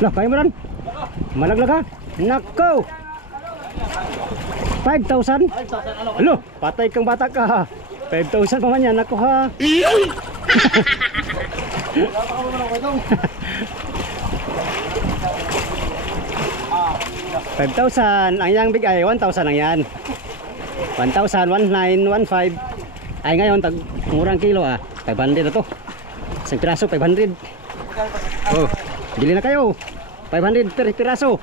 Lah, kaya mo rin? Malaglag ha? Nako! 5,000? Alo, patay kang bata ka ha. 5,000 pa man yan, nako ha. 5,000 ang yang bigay, 1,000 ang yan. 1,000, 1,915. Ay ngayon, tag murang kilo ah. 500 na to. Isang piraso, 500. Oh, bili na kayo. 500 per piraso.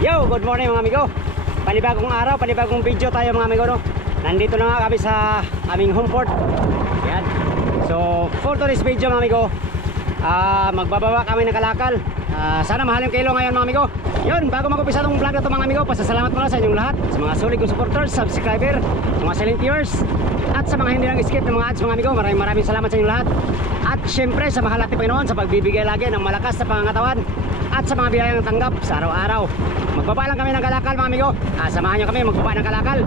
Yo, good morning mga amigo. Panibagong araw, panibagong video tayo mga amigo no. Nandito na nga kami sa aming home port. Yan. So, for today's video mga amigo, magbababa kami ng kalakal. Sana mahal yung kilo ngayon mga amigo. Yun, bago mag-upisa itong vlog na ito mga amigo, pasasalamat muna sa inyong lahat, sa mga solid kong supporters, subscriber, mga silent viewers, at sa mga hindi lang skip ng mga ads mga amigo. Maraming salamat sa inyong lahat. At syempre sa mahal natin Panginoon sa pagbibigay lagi ng malakas na pangangatawan at sa mga biyayang tanggap sa araw-araw. Magbaba lang kami ng kalakal mga amigo. Samahan nyo kami magbaba ng kalakal.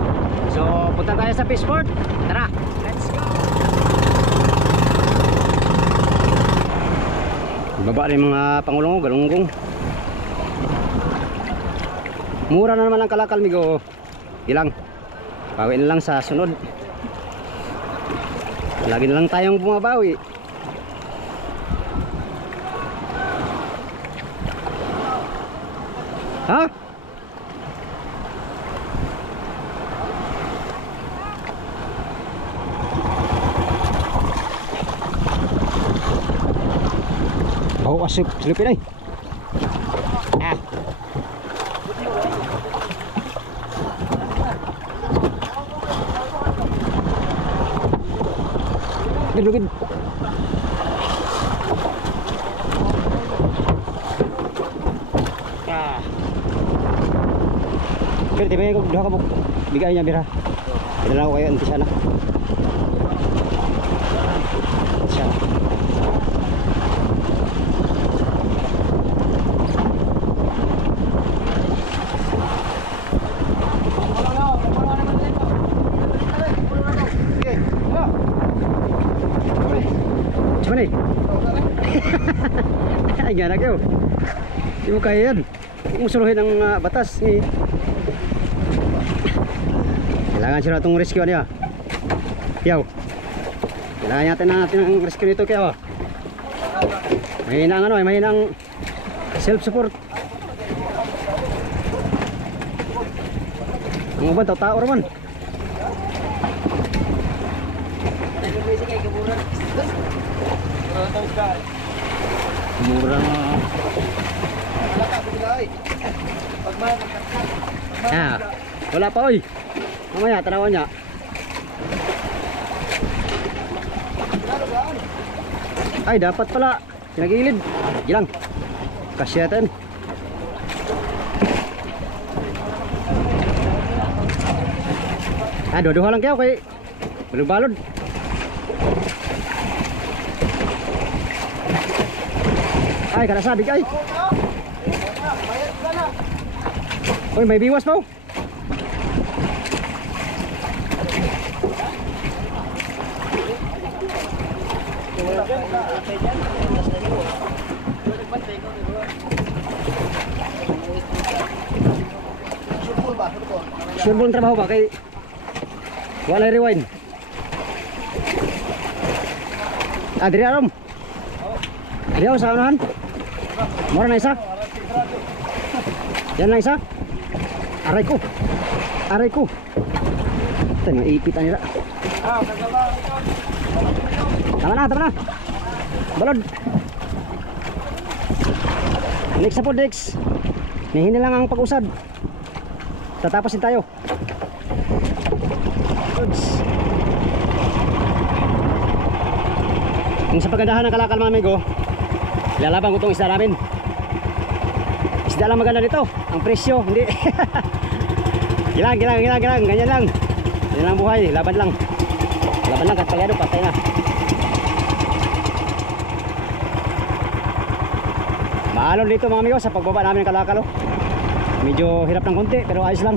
So punta tayo sa fishport. Tara, let's go. Baba rin mga pangulong, galunggong. Mura na naman ang kalakal amigo. Ilang bawin lang sa sunod. Lagi na lang tayong bumabawi. Ha? Bau asap selipin ay. Lugid. Pero di ba yung duha ka mo bigay niya bira. Pinala ko kayo anti sana. Siya. Cuman nih. Ay gana kayo. Di mo kaya yan. Musuluhin ang batas ni. Kailangan sila itong rescue niya. Yaw. Kailangan natin ang rescue nito kaya. Mahina ang ano, mahina ang self-support. Ang uban, tao raman. Murang wala pa oy. Mamaya tanawan niya. Ay dapat pala pinagilid. Gilang. Kasyatan. Dua-dua lang kayo kay balod-balod. Ay kada sabig ay. Oy may biwas pa. Sure trabaho ba kay wala rewind. Diri arom. Diri sa unahan. Mora na isa. Yan lang isa. Aray ko. Aray ko. Ito na ipit nila. Tama na. Balod. Next na po, next. Nihini lang ang pag-usad. Tatapasin tayo. Kung sa pagandahan ng kalakal mga amigo, ilalabang ko itong isda namin. Isda lang maganda dito. Ang presyo, hindi. Gilang. Ganyan lang. Ganyan lang buhay. Laban lang. Kapalyado, patay na. Maalon dito mga amigo sa pagbaba namin ng kalakal. Medyo hirap ng konti pero ayos lang.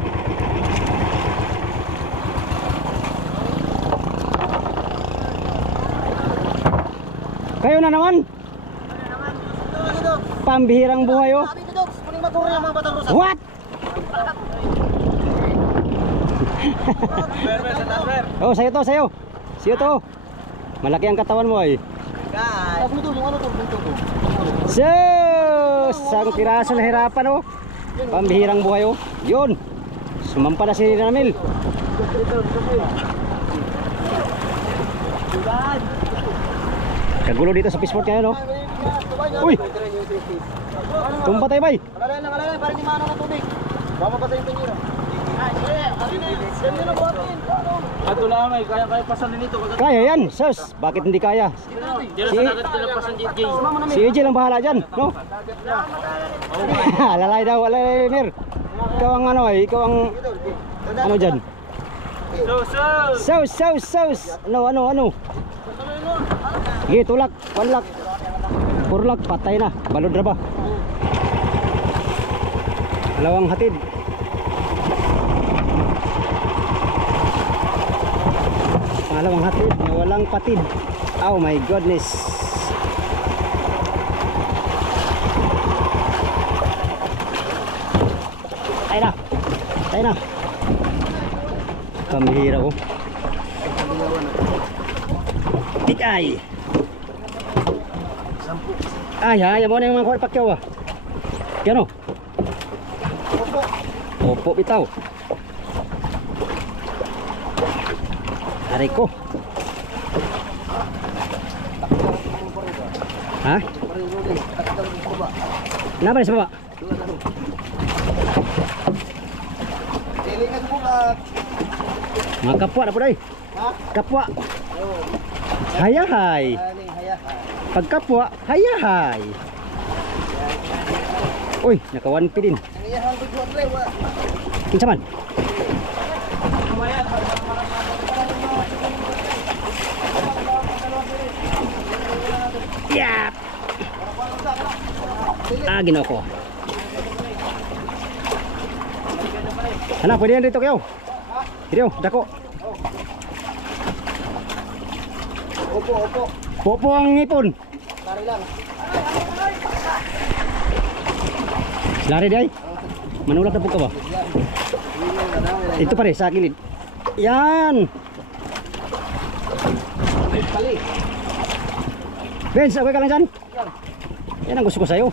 Kayo na naman. Pambihirang buhay oh. What? Oh, sayo to, sayo. Sayo to. Malaki ang katawan mo eh. Sang piraso na hirapan oh. Pambihirang buhay oh. Yun. Sumampa na si Ramil. Kagulo dito sa fishport ngayon oh. Uy. Tumba tayo bay. Nakalala, parang yung mano na tubig. Baka pa sa yung penyero. Ato lang ay kaya pasan nito. Kaya yan, sus. Bakit hindi kaya? Si AJ lang bahala dyan, no? Lalay daw, lalay Mir. Ikaw ang ano eh, ikaw ang ano dyan? Saus. Ano? Sige, tulak, panlak. Purlak, patay na. Balod na ba? Dalawang hatid. Dalawang hatid na walang patid. Oh my goodness. Tayo na. Kamihira ko. Tikay. Ay, mo na yung mga pakyaw ah. Yan o. Opo, bitaw. Aray ko. Ha? Kenapa sa baba? Mga kapwa na po dahi. Kapwa. Hayahay. Pagkapwa, hayahay. Uy, naka 1P din. Kinsa man? Yap. Ginawa ko. Ano, pwede yan dito kayo? Dito, dako. Opo. Popo ang ngipon. Lari lang. Lari day. Manulak na po ka ba? Ito pare sa gilid. Yan. Benz, okay ka lang dyan? Yan ang gusto ko sa'yo.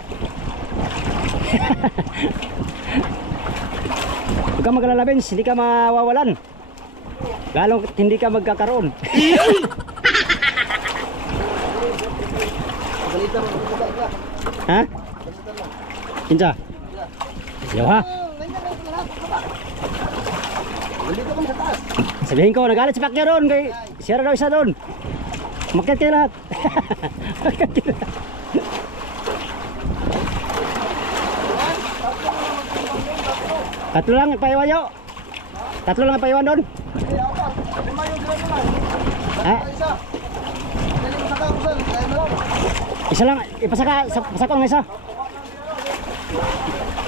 Huwag ka mag-alala Benz, hindi ka mawawalan. Lalong hindi ka magkakaroon. Ha? Kinsa? Yaw ha? Sabihin ko, nagalit si Pacquiao doon kay siya daw isa doon. Makiat kayo lahat. Makiat kayo lahat. Tatlo lang paiwan yo. Tatlo lang paiwan doon. Ha? Isa lang, ipasaka, pasakong na isa.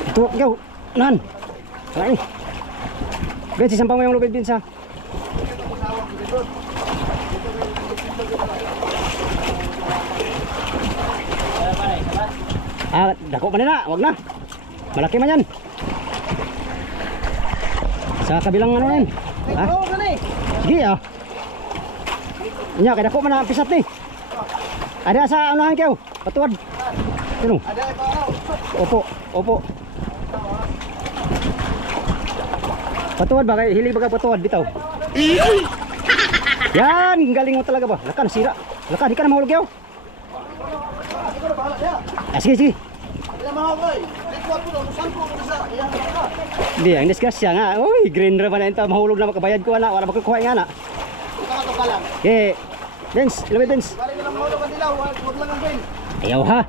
Ito, ikaw, unahan. Wala ni. Ben, sisampang mo yung lubid din sa. Dako pa na, wag na. Malaki man yan. Sa kabilang ano yan. Ha? Sige ah. Nya, kaya dako man na pisat ni. Ada sa unahan kayo, patuwad. Sino? Opo. Patuwad ba? Hilig baga patuwad, bitaw. Yan, galing mo talaga ba? Lakan, sira. Lakan, di ka na mahulog kayo. Sige. Hindi, ang disgrasya nga. Uy, green ra ba na ito. Mahulog na makabayad ko na. Wala makukuha nga na. Okay. Benz, ilaway Benz. Ayaw ha.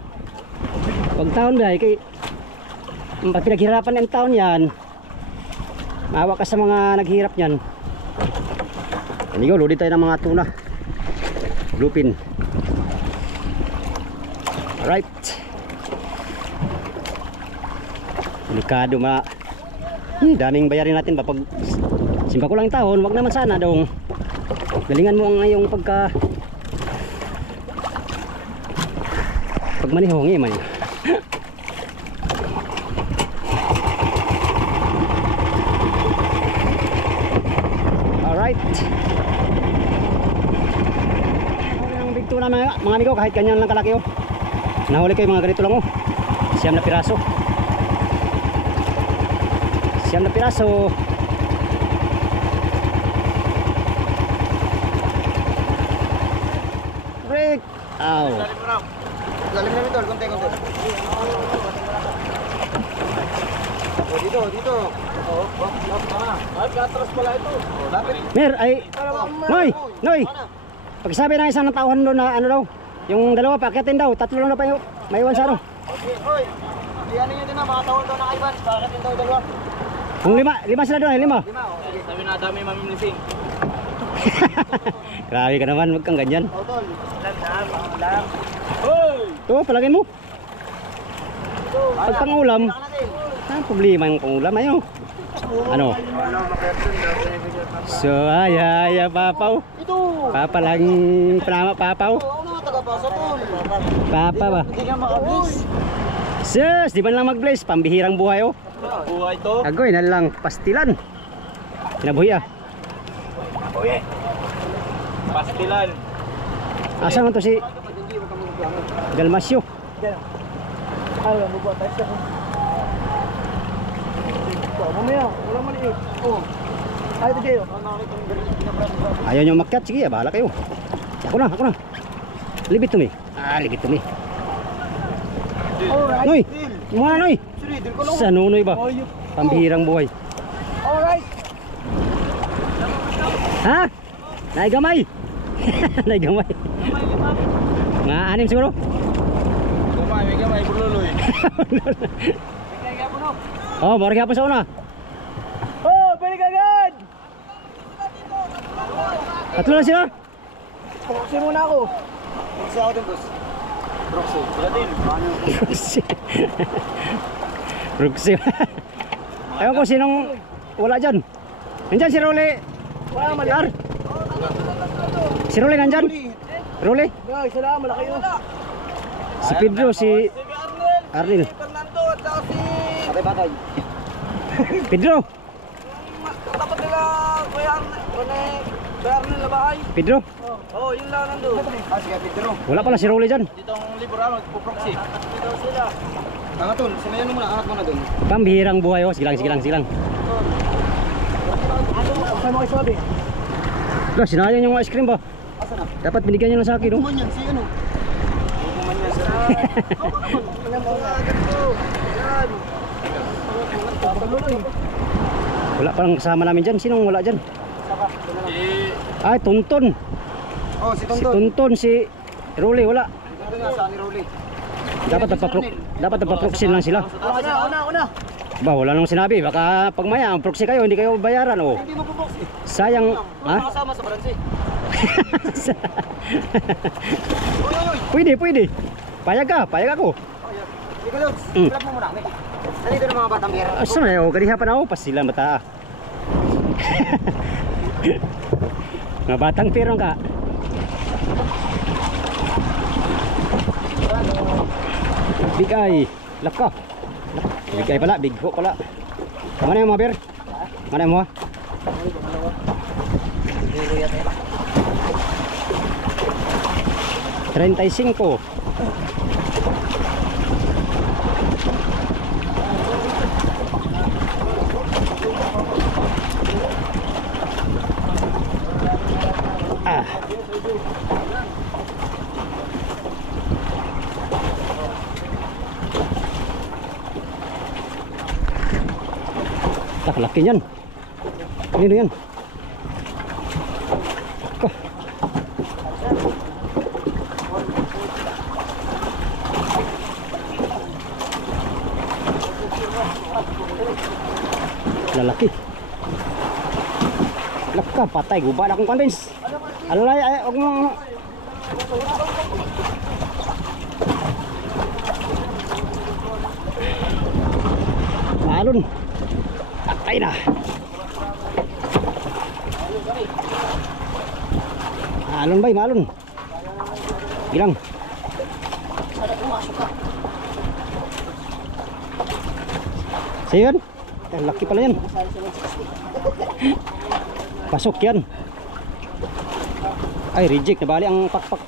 Pag taon ba, kay pag pinaghirapan ng taon yan, maawa ka sa mga naghirap yan. Anigo, lodi tayo ng mga tuna. Bluefin. Alright. Delikado daming bayarin natin ba pag simpa ko lang taon, wag naman sana dong. Galingan mo ang iyong Pag manihongi man. Alright. Ang big tuna mga amigo, kahit ganyan lang kalaki oh. Nahuli ko yung mga ganito lang oh. Siyam na piraso. Siyam na piraso. Break. Ow. Lalim namin tol, konti. Dito. Ay, katras pala ito. Dapat. Mer, ay. Noy. Pagsabi ng isang tauhan doon na ano daw. Yung dalawa paakyatin daw. Tatlo lang na pa yung may iwan sa ano. Okay, hoy. Diyan niyo din na mga tawon daw na kaiban. Bakit din daw dalawa? Kung lima sila doon, lima. Okay. Sabi na dami mamimlising. Grabe ka naman, wag kang ganyan. Tol. Lang. Hoy! Ito, palagay mo. Pag pangulam, ang problema yung pangulam ayo. Ano? So, ay, papaw. Ito. Papa lang, papaw. Ano taga-pasa tol? Papa ba? Hindi ka makablis. Sus, di ba lang mag-bless? Pambihirang buhay oh. Buhay to. Agoy na lang, pastilan. Kinabuhi ah. Oye. Pastilan. Asa man to si Dalmasyo? Ay, mabubuhat tayo siya. Mamaya, walang maliit. Oo. Ay, ito kayo. Ayaw nyo makyat, sige, bahala kayo. Ako na. Libit to me. Libit to me. Alright. Noy, muna Noy. Sige, deal ko lang. Sa nunoy ba? Pambihirang buhay. Alright. Ha? Naigamay. Naigamay. Nga anim siguro. Gamay, bululoy. Oh, mari hapon sa una. Oh, balik agad! Tatlo na sila. Proxy muna ako. Proxy ako din, boss. Proxy. Sila din. Brooksy. Brooksy. Ewan ko sinong wala dyan. Nandyan si Rolly. Wala, mali. Ar. Si Rolly nandyan. Rolly. Guys, salamat, malaki yun. Si Pedro, si Arnil. Fernando at saka si... Batay. Pedro. Tapat nila, Kuya Arnel na bahay. Pedro. Oo, yun lang nandun. Sige, Pedro. Wala pala si Rolly dyan. Dito ang libro, magpuproxy. Dito sila. Angatun, sinayan mo muna, angat mo na dun. Pambihirang buhay oh. Sige lang. Saan mo kayo sabi? Lah, sinayang yung ice cream ba? Asa na? Dapat binigyan nyo lang sa akin oh. Kuman yan, si ano? Kuman yan, sir. Kuman yan. Wala palang kasama namin dyan. Sinong wala dyan? Ay, Tonton. Oh, si Si Tonton. Tonton, si Rolly wala. Tonton nga, saan ni Rolly? Dapat nagpa-proxy lang sila. Una. Ba, wala nang sinabi. Baka pag maya, ang proxy kayo, hindi kayo bayaran oh. Hindi mo puproxy. Sayang, ha? Makasama sa Baransi. Pwede. Payag ako. Ikaw, Logs. Mm. Grab mo muna kami. Nandito ng mga batang biyera. Asa na yun? Kaniha pa na ako. Pas sila mata. Mga batang pirong ka. Big eye. Laka. Big eye pala. Big hook pala. Mana yung mga beer? Mana yung mga? 35. Tak laki niyan. Ini yan. Ko. Lalaki. Laka patay guba na akong convince. Alay ay og mo. Alon. Patay na. Alon bay, malon. Bilang. Sana pumasok ka. So yun. Laki pala yan. Sana sa 160. Pasok yan. Ay, reject. Nabali ang pakpak.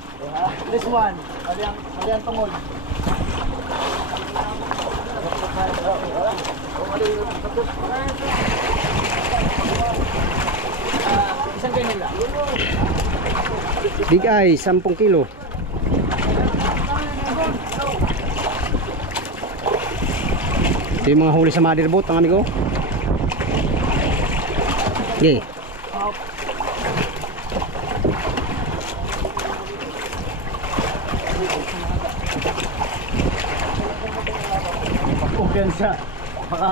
This one. Ali ang tungol. Isang kayo nila. Big eye, 10 kilo. Ito yung mga huli sa mother boat, ang amigo. Okay. Kumpiyansa. Baka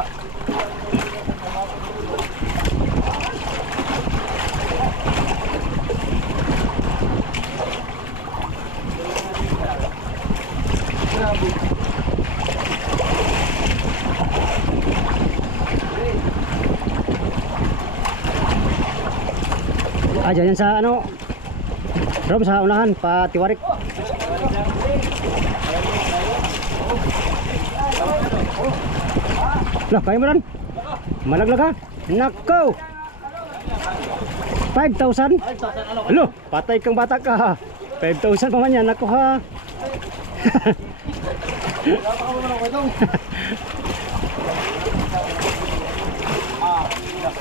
Dyan yan sa ano, Rob, sa unahan, patiwarik. Lah, kaya mo ron? Malaglag ha? Nako! 5,000? Alo, patay kang bata ka. 5,000 pa man yan, nako ha.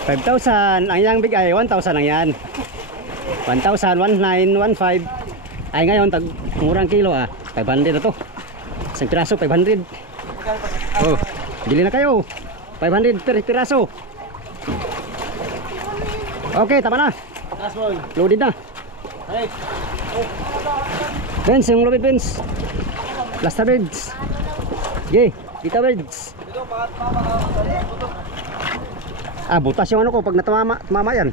5,000 ang yang big ay 1,000 ang yan. 1,000, 1,915. Ay ngayon tag murang kilo 500 na to. Isang piraso 500. Oh, bili na kayo. 500 per piraso. Okay, tama na. Loaded na. Benz, yung loaded Benz. Plaster beds. Okay, dita beds. Butas yung ano ko pag tumama yan.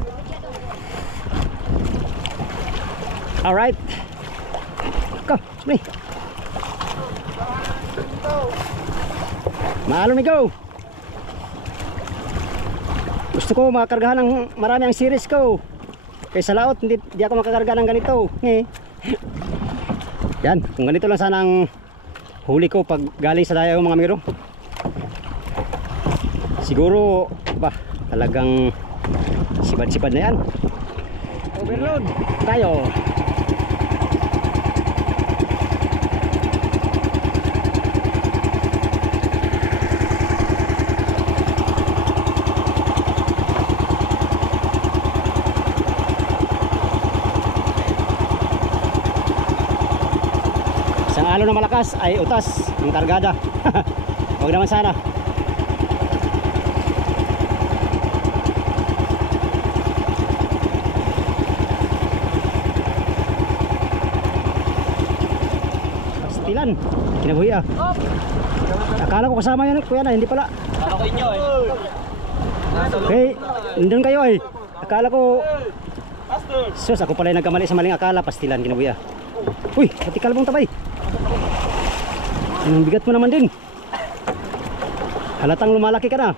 Alright. Go, sumli. Maalon mi go. Gusto ko makakargahan ng marami ang series ko. Kaysa laot, hindi ako makakarga ng ganito. Yan, kung ganito lang sana ang huli ko pag galing sa dayo mga amigo. Siguro, talagang sipad-sipad na yan. Overload tayo. Isang alon na malakas ay utas ang kargada. Huwag naman sana. Pastilan, kinabuhi Akala ko kasama yan kuya na, hindi pala. Akala ko inyo Okay, nandun kayo ay. Akala ko sus, ako pala yung nagkamali sa maling akala. Pastilan, kinabuhi Uy, pati kalbong tabay. Anong bigat mo naman din. Halatang lumalaki ka na.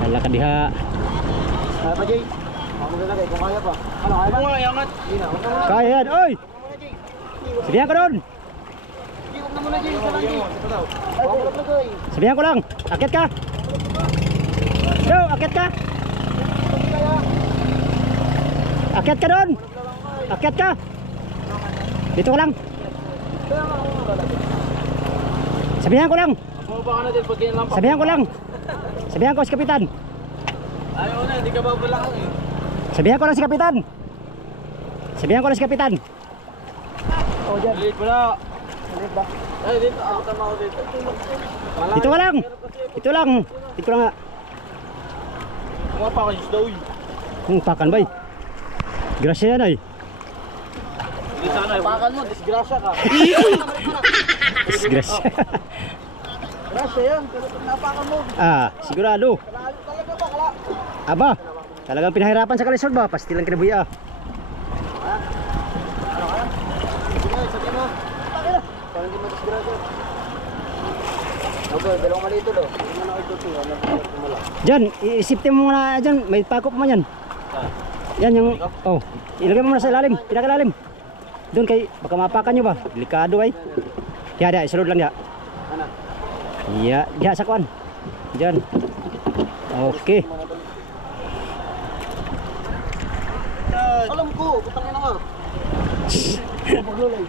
Hala ka diha. Kaya pa, Jay? Ako magalagay, kung kaya pa. Ano, kaya pa? Kaya angat. Kaya yan, oy! Sabihan ko doon. Huwag na muna, Jay. Salang, Jay. Huwag na lagay. Sabihan ko lang, akit ka. Yo, akit ka. Akit ka doon. Akit ka. Dito ka lang. Sabihan ko lang. Bumaba ka na din pag ganyan lang pa. Sabihan ko lang. Sabihan ko si Kapitan. Ayaw na, hindi ka babalakan eh. Sabihan ko lang si Kapitan. Sabihan ko lang si Kapitan. Oh, dyan. Lilit mo na. Lilit ba? Ay, dito. Ako tama ako dito. Dito ka lang. Dito lang. Dito lang nga. Kumapa ka yung daw eh. Pakan bay. Grasya yan ay. Hindi sana eh. Pakan mo, disgrasya ka. Grasya. Grasya yan, pero pag napakan mo. Sigurado. Talaga ba, kala? Aba, talagang pinahirapan sa kalisod ba? Pastilan ka na buya. Sabi mo. Pakila. Parang hindi mo disgrasya. Okay, dalawang malito do. Hindi mo na ito ito. Diyan, isipin mo muna dyan. May pako pa man yan. Yan yung, oh, ilagay mo muna sa ilalim, pinakalalim. Doon kay, baka mapakan nyo ba? Delikado ay. Kaya da, isulod lang ya. Iya, diha sa kuan. Diyan. Okay. Alam ko, putang ina ka. Maglulay.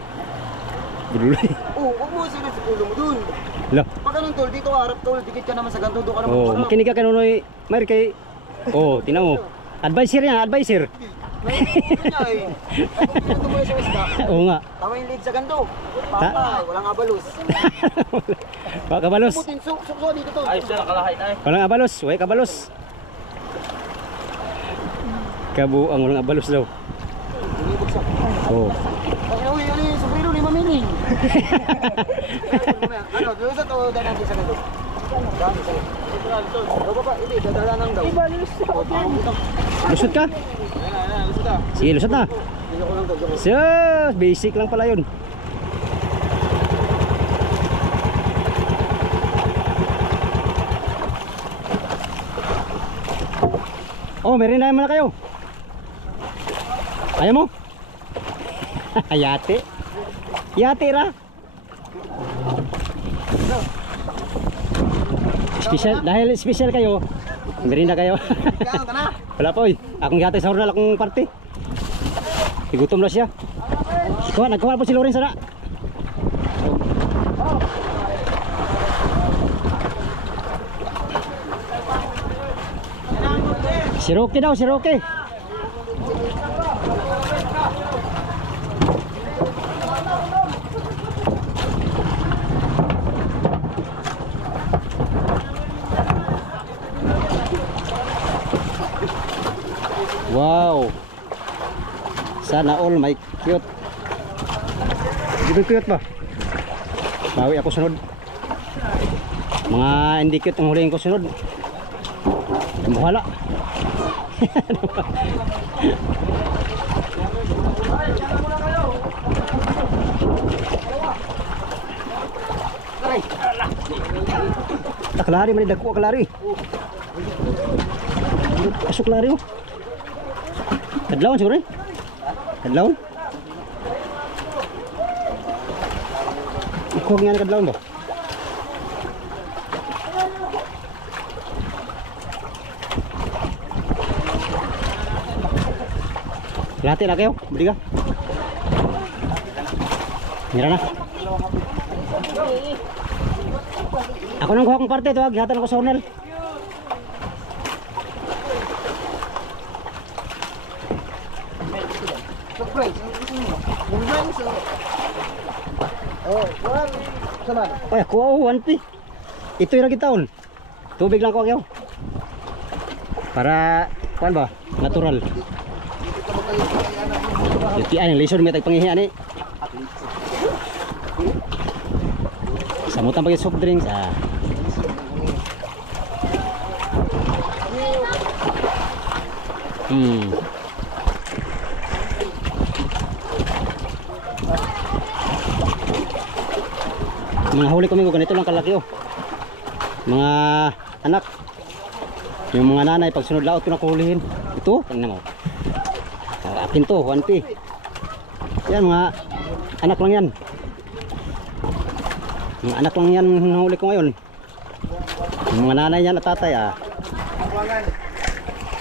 Budulay. Oh, huwag mo sinad sa ulo mo dun. Lo. Pag ganun tol, dito harap tol, dikit ka naman sa ganto, doon ka naman Oh, harap. makinig ka kanunoy. Mari kay, oh, tingnan mo. Advisor yan, advisor. May niya eh. Ay, kung pinanto mo sa isda, Oo nga. tama yung lead sa ganto. Papa, walang abalos. Baka kabalos. Putin, sukso dito tol. Ayos na, nakalahay na eh. Walang abalos, way kabalos. Kabuang walang abalos daw. Bumibagsak. Oh. Uy, ano yung sombrero ni Mamiling? Ano, lusot o dadaan sa ganto? Dadaan sa ganto. O baba, hindi, dadaan daw. Iba, lusot. Lusot ka? Lusot ka. Sige, lusot na. Dito ko lang to. So, basic lang pala yun. Oh, meron na naman na kayo. Ayaw mo? Yate. Yate ra. Special, dahil special kayo, merinda kayo. Kaya ka na. Wala pa oy. Akong yate sa hornal akong party. Igutom na siya. Kuha, nagkuha po si Lorenz na. Si Rocky daw, si Rocky. Wow. Sana all may cute. Di ba cute ba? Bawi ako sunod. Mga hindi cute ang huliin ko sunod. Bahala. Klari man dagko klari. Asok klari mo. Kadlawon siguro eh. Kadlawon. Ikog nga na kadlawon ba? Lati na kayo, budi ka. Mira na. Ako nang kuha kong parte ito, gihatan ako sa hornal. Surprise. Surprise. Oh, one. Saman. Ay, kuha ko 1P. Ito yung lagi taon. Tubig lang ko kayo. Para, kuhan ba? Natural. Yung tiyan, yung lison, may tagpangihian eh. Samutan pa yung soft drinks. Ah. Mga huli ko ganito lang kalaki oh. Mga anak. Yung mga nanay pag sunod laot ko na kuhulihin. Ito, tingnan mo. Akin to, 1P. Yan mga anak lang yan. Mga anak lang yan huli ko ngayon. Yung mga nanay yan at tatay ah.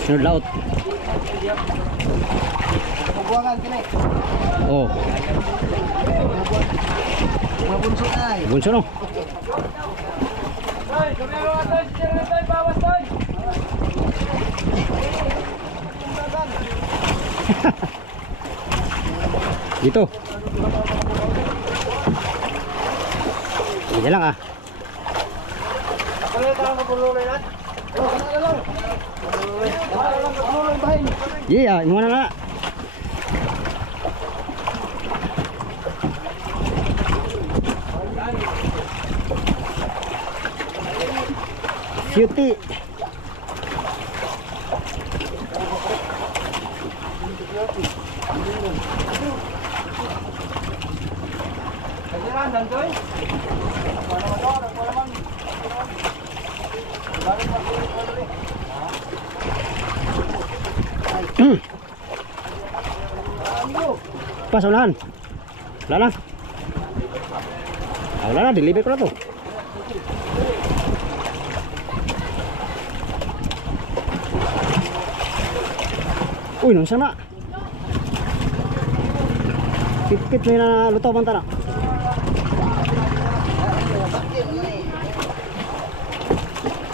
Sunod laot. Buwangan kinay. Oh, Mga bunso na ay. bunso no. Dito. Hindi lang ah. Yeah, imo na na. Cutie. Pas unahan. Wala na. Wala na, deliver ko na to. Uy, nung sana. Pit-pit may na luto bang tana.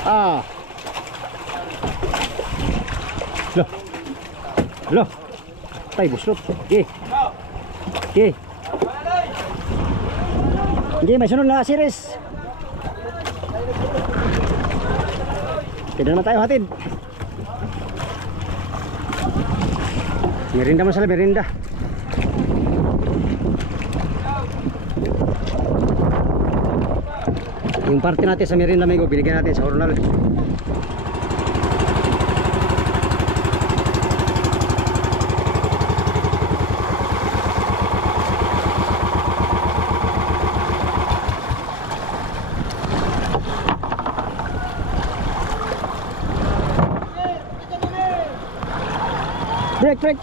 Ah. Loh. Loh. Tay buslot. Okay. Okay. Okay, may sunod na series. Tidak naman tayo hatid. Merinda masalah merinda. Yung parte natin sa merinda amigo, binigyan natin sa Hornal. Break, break.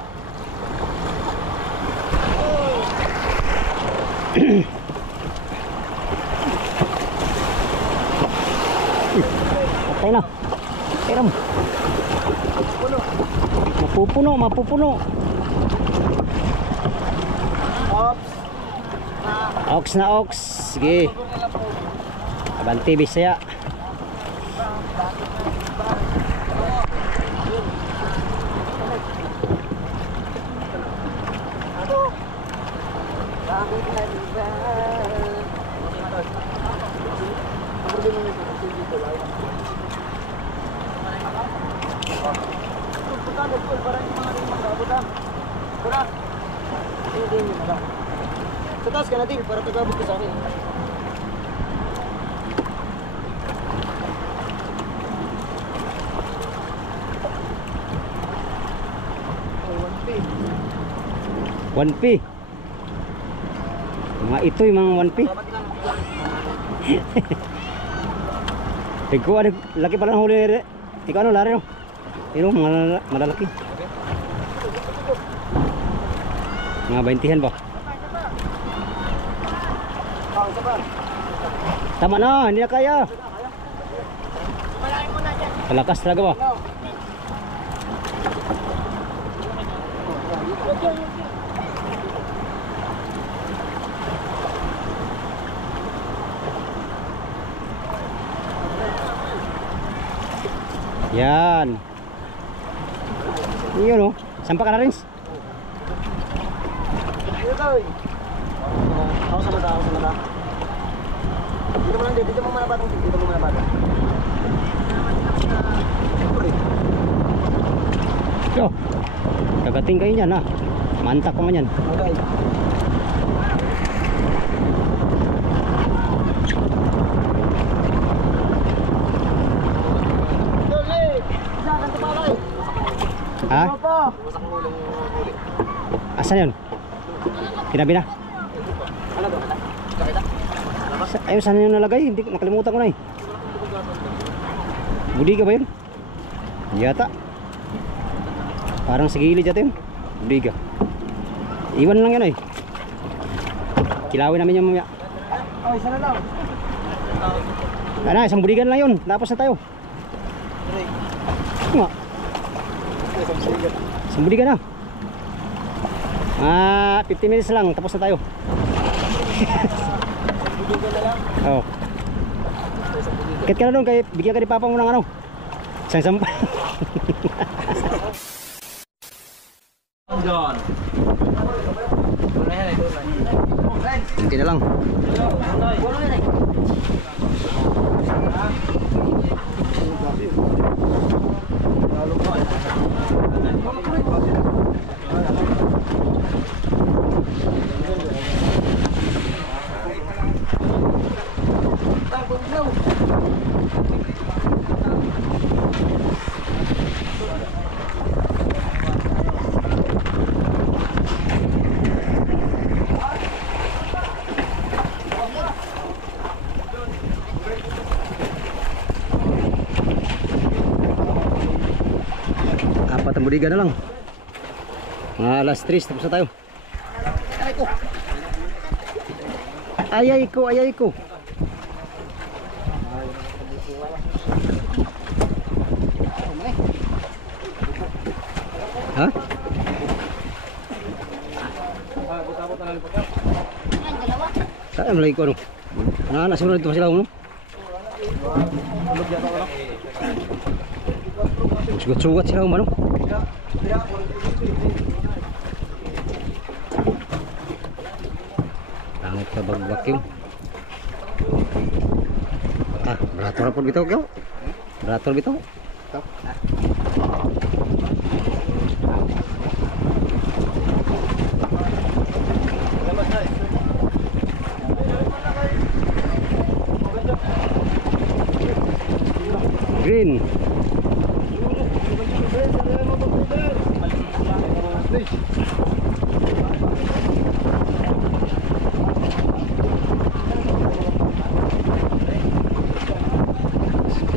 Patay na. Tira mo. Mapupuno, mapupuno. Ox na ox. Sige. Abanti Bisaya. Sa taas ka natin para tagabot ka sa akin. Oh, 1P. Mga ito yung mga 1P. Ikaw ada laki pala ng huli nere. Ikaw ano lari no? Ino mga malalaki. Mga 20-han ba? Tama na, hindi na kaya. Palakas talaga ba? Yan. Iyon oh. Sampa ka na rin. Ako sa mata, ako sa mata. Dito mo lang, dito mo manabat. Dito mo manabat. Yo. Kagating kayo niyan ha. Mantak ko man yan. Okay. Ha? Asan yun? Tinabi na? Ayun, saan yun nalagay? Hindi, nakalimutan ko na eh. Budiga ba yun? Yata. Parang sa gilid yata yun. Budiga. Iwan lang yan eh. Kilawin namin yung mamaya. Oh, isa na lang. Ano, isang budigan lang yun. Tapos na tayo. Nga. Isang budigan na. 50 minutes lang. Tapos na tayo. Oh. Kit ka na doon, kay bigyan ka ni Papa mo ng ano. Isang sampal. John. Hindi na lang. Apat ang budiga na lang. Mga alas 3 tapos na tayo. Ayay ko, ayay ko. Ha? Saan malagi ko ano? Nasunod dito sila ano? Sugat-sugat sila ano? Langit ka bag-vacuum. Ah, berator na po bitaw kyo. Berator bitaw. Green.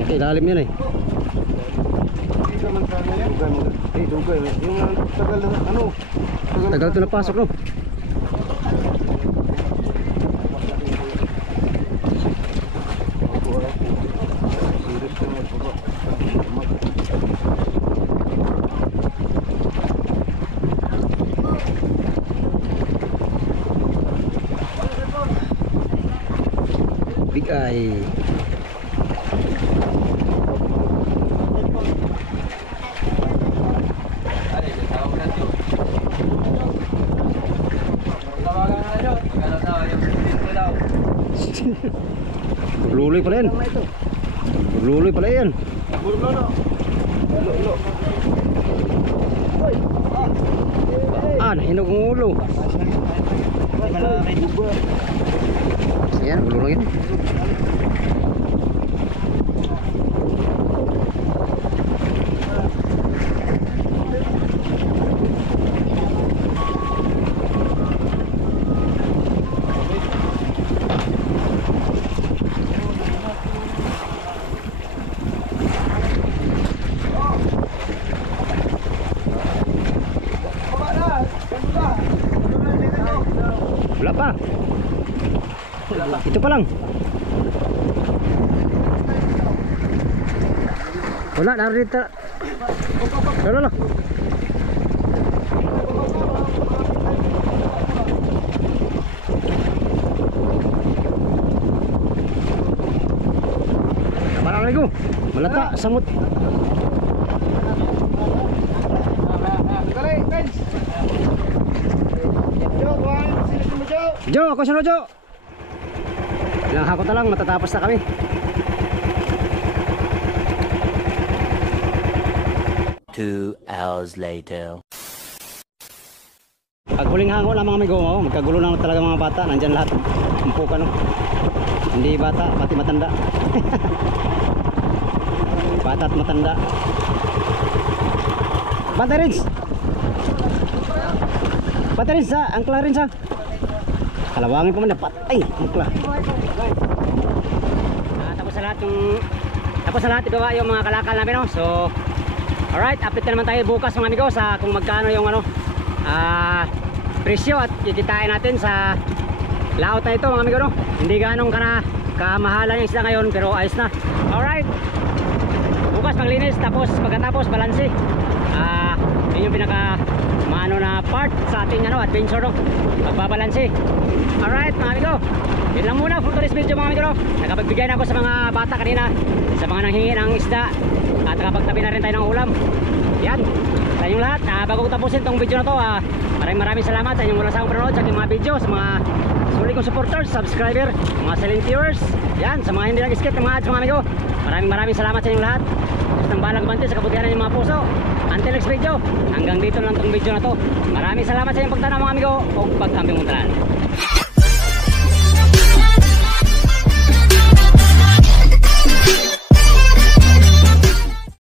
Ito ilalim yan eh. Tagal ito napasok no. Big eye. Luloy pala yan. Luloy pala yan. Ah, nahinog ang ulo. Yan, ulo lang yan. Wala pa. Ito pa lang. Wala, narito. Wala. Parang ko. Malata, samot. Jo, ako sunod Jo. Ilang hakot na lang, matatapos na kami. Two hours later. Pag huling hango lang mga amigo, magkagulo na talaga mga bata. Nandyan lahat, umpukan no. Hindi bata, pati matanda. Bata at matanda. Baterins! Baterins sa, angkla rin sa. Kalawangin pa man dapat. Ay, angkla. Tapos na lahat yung mga kalakal namin no. So, alright, update na naman tayo bukas mga amigo sa kung magkano yung ano presyo at kikitain natin sa laot na ito mga amigo no. Hindi ganong kamahalan yung isla ngayon pero ayos na. Alright, bukas maglinis tapos pagkatapos balansi. Yun yung pinaka maano na part sa ating ano, adventure no, magbabalansi. Alright mga amigo, yun lang muna for today's video mga amigo no. Nakapagbigay na ako sa mga bata kanina, sa mga nanghingi ng isda, at nakapagtabi na rin tayo ng ulam. Yan, sa inyong lahat, bago ko tapusin tong video na to, maraming salamat sa inyong walang sawang panonood sa aking mga video, sa mga sulit kong supporters, subscriber, mga silent viewers. Yan, sa mga hindi nag-skip ng mga ads mga amigo, maraming salamat sa inyong lahat. Gusto ng balang bante sa kabutihan ng mga puso. Until next video, hanggang dito lang tong video na to. Maraming salamat sa inyong pagtanaw mga amigo o pagkambing muntalan.